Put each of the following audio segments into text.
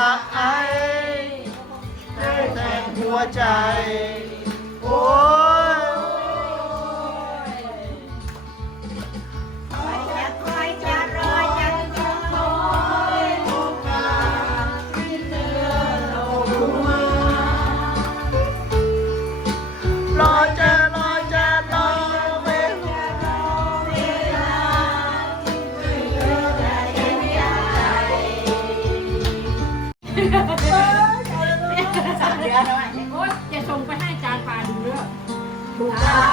รักไอ้ได้แต่งหัวใจ โอ้ยคอจะคอยจะรอจะจะคอยโอกาสที่เธอเรารู้มารอจะ ดี๋ยวโอ๊ยจะส่งไปให้อาจารย์ปาดูเด้อง ถา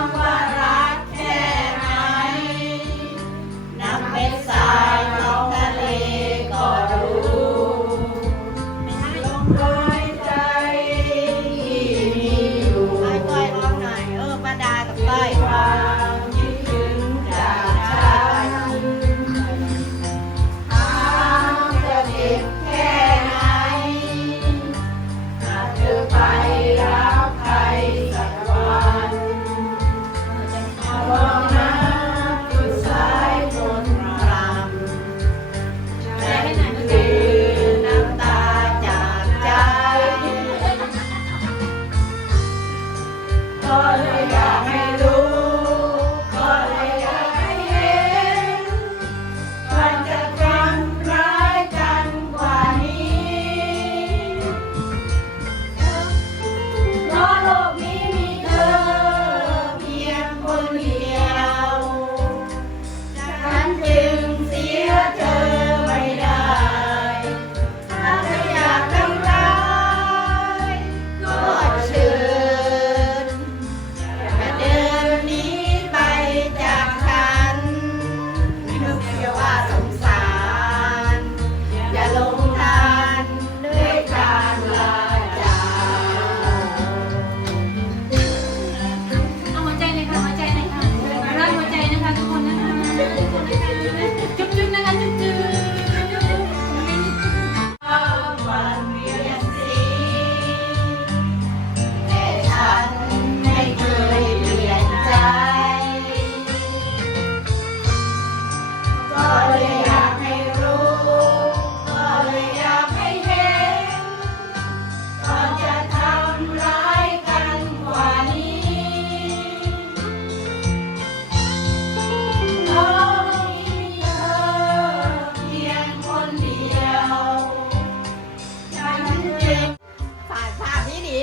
มว่ารักแค่ไหนนับเป็นสา สายภาพนี้หนี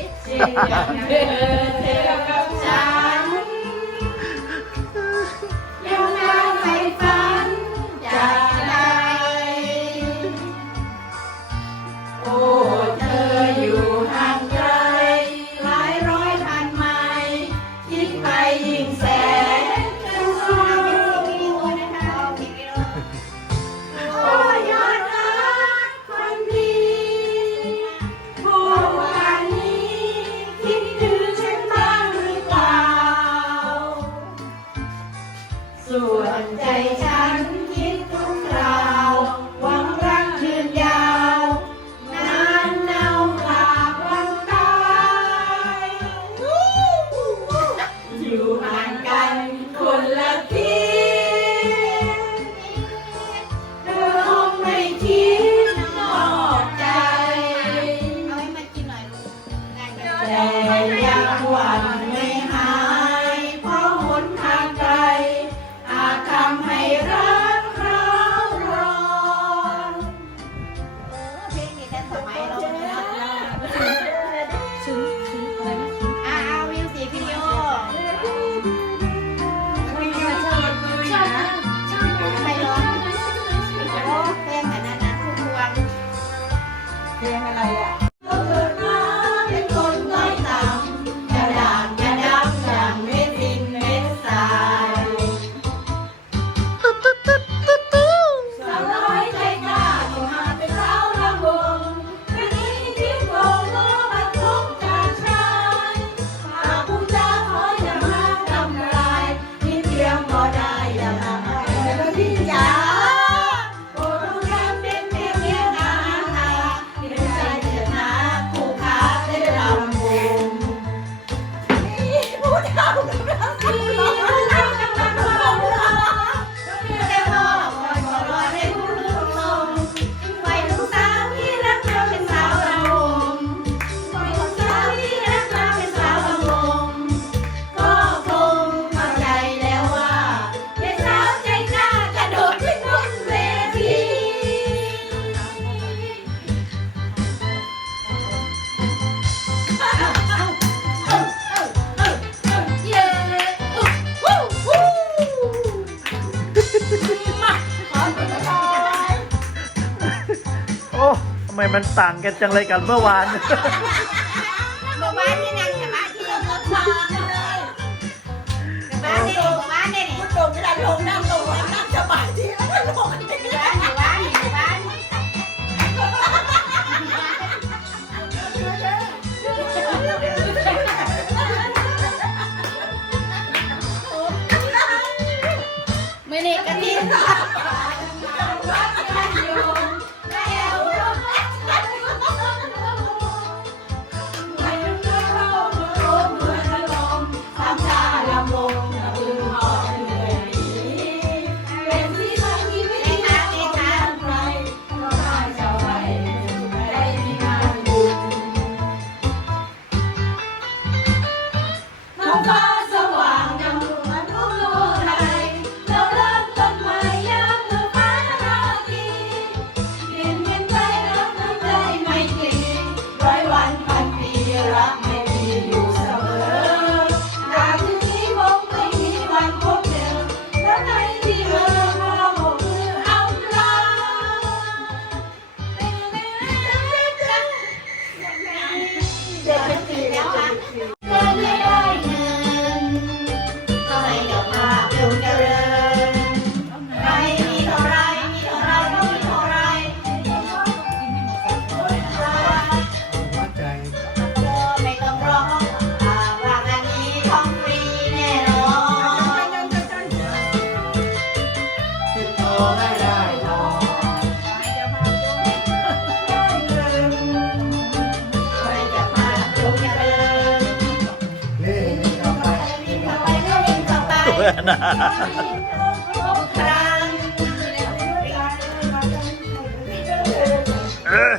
Bye. มันต่างกันจังเลยกับเมื่อวาน หมู่บ้านที่นั่นแต่บ้าที่ยังมดทองเลยแต่บ้านที่หมู่บ้านนี่คุณตรงเวลาลงน้ำลงน้ำสบายที่แล้วก็ลง นะเออ